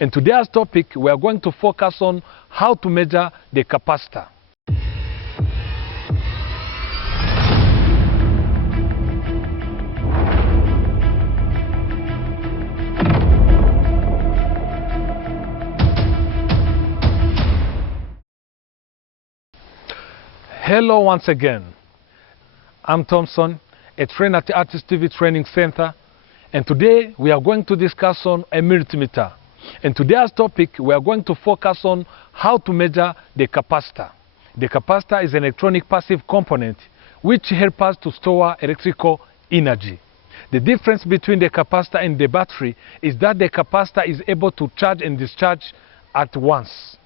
And today's topic, we are going to focus on how to measure the capacitor. Hello once again. I'm Thompson, a trainer at the RTC Training Center, and today we are going to discuss on a multimeter. And today's topic, we are going to focus on how to measure the capacitor. The capacitor is an electronic passive component which helps us to store electrical energy. The difference between the capacitor and the battery is that the capacitor is able to charge and discharge at once.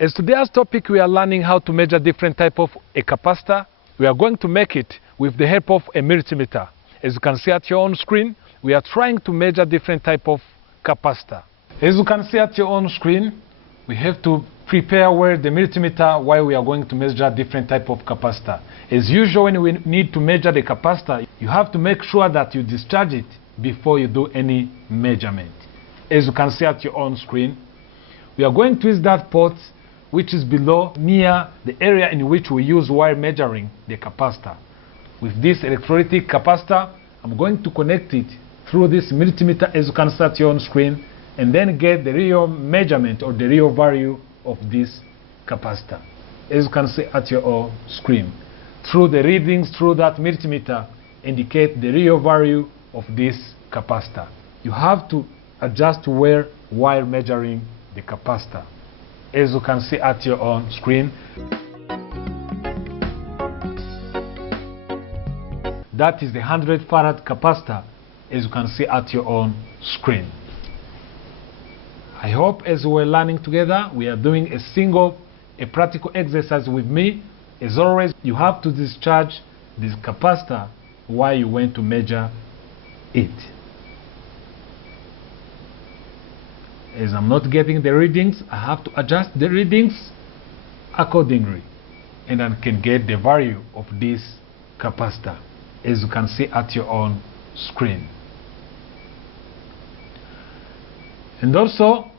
As today's topic, we are learning how to measure different types of a capacitor. We are going to make it with the help of a multimeter. As you can see at your own screen, we are trying to measure different types of capacitor. As you can see at your own screen, we have to prepare where the multimeter while we are going to measure different types of capacitor. As usual, when we need to measure the capacitor, you have to make sure that you discharge it before you do any measurement. As you can see at your own screen, we are going to use that port which is below near the area in which we use while measuring the capacitor. With this electrolytic capacitor, I'm going to connect it through this multimeter as you can see at your own screen, and then get the real measurement or the real value of this capacitor. As you can see at your own screen, through the readings through that multimeter indicate the real value of this capacitor. You have to adjust wear while measuring the capacitor. As you can see at your own screen, that is the 100 farad capacitor, as you can see at your own screen. I hope as we're learning together, we are doing a practical exercise with me. As always, you have to discharge this capacitor while you went to measure it. As I'm not getting the readings, I have to adjust the readings accordingly, and I can get the value of this capacitor, as you can see at your own screen. And also,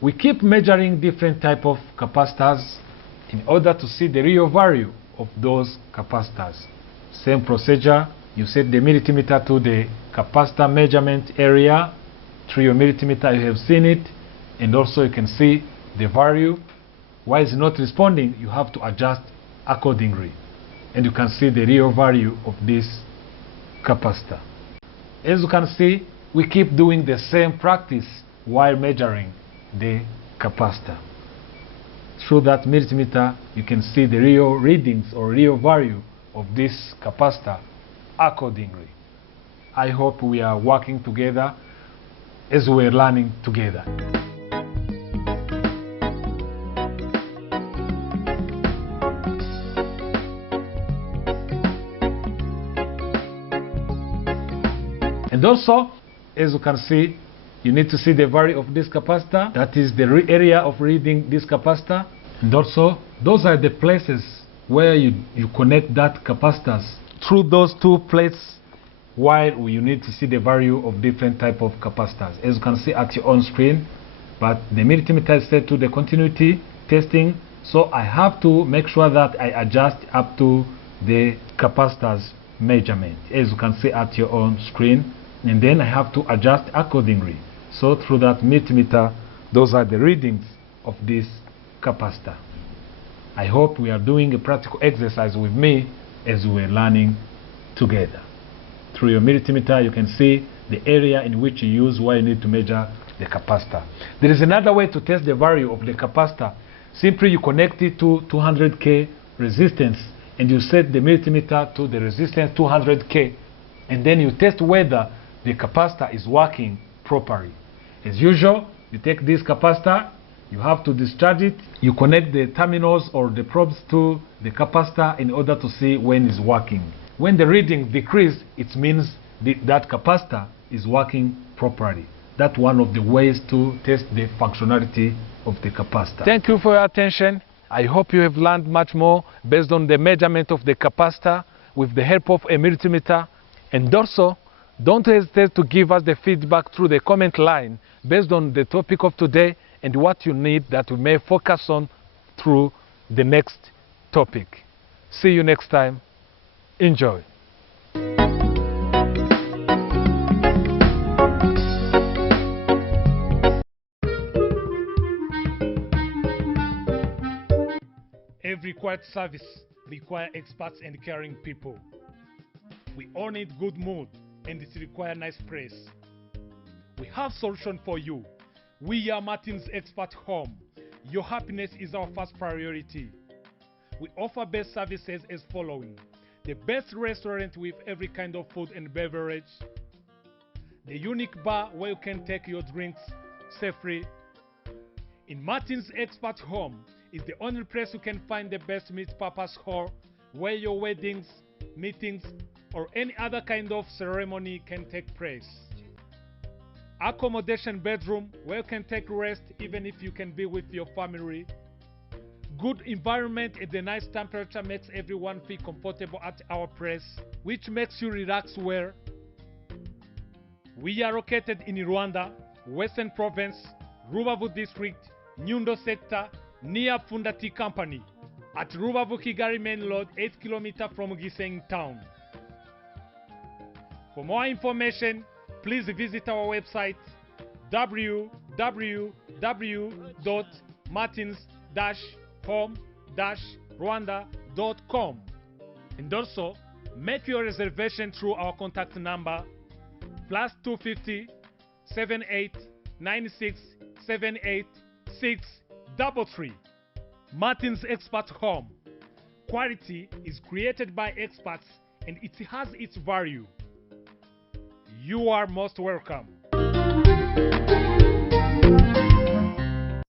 we keep measuring different types of capacitors in order to see the real value of those capacitors. Same procedure, you set the multimeter to the capacitor measurement area. Through your multimeter, you have seen it, and also you can see the value. Why it's not responding, you have to adjust accordingly, and you can see the real value of this capacitor. As you can see, we keep doing the same practice while measuring the capacitor. Through that multimeter, you can see the real readings or real value of this capacitor accordingly. I hope we are working together as we're learning together. And also, as you can see, you need to see the value of this capacitor. That is the area of reading this capacitor. And also, those are the places where you connect that capacitors. Through those two plates, while you need to see the value of different type of capacitors, as you can see at your own screen. But the multimeter is set to the continuity testing, so I have to make sure that I adjust up to the capacitors measurement, as you can see at your own screen, and then I have to adjust accordingly. So through that multimeter, those are the readings of this capacitor. I hope we are doing a practical exercise with me as we're learning together. Through your multimeter, you can see the area in which you use where you need to measure the capacitor. There is another way to test the value of the capacitor. Simply you connect it to 200K resistance, and you set the multimeter to the resistance 200K, and then you test whether the capacitor is working properly. As usual, you take this capacitor, you have to discharge it, you connect the terminals or the probes to the capacitor in order to see when it's working. When the reading decreases, it means that capacitor is working properly. That's one of the ways to test the functionality of the capacitor. Thank you for your attention. I hope you have learned much more based on the measurement of the capacitor with the help of a multimeter. And also, Don't hesitate to give us the feedback through the comment line based on the topic of today and what you need that we may focus on through the next topic. See you next time. Enjoy. Every quiet service requires experts and caring people. We all need good mood and it requires nice place. We have solution for you. We are Martin's Expert Home. Your happiness is our first priority. We offer best services as following: the best restaurant with every kind of food and beverage, the unique bar where you can take your drinks safely. In Martin's Expert Home is the only place you can find the best multi-purpose hall where your weddings, meetings, or any other kind of ceremony can take place. Accommodation bedroom where you can take rest even if you can be with your family. Good environment and the nice temperature makes everyone feel comfortable at our place, which makes you relax well. We are located in Rwanda, Western Province, Rubavu District, Nyundo Sector, near Fundati Company, at Rubavu Kigali Main Road, 8 km from Gisenyi Town. For more information, please visit our website www.martins-home-rwanda.com, and also make your reservation through our contact number +250 78 96 78 633. Martin's Expert Home. Quality is created by experts and it has its value. You are most welcome.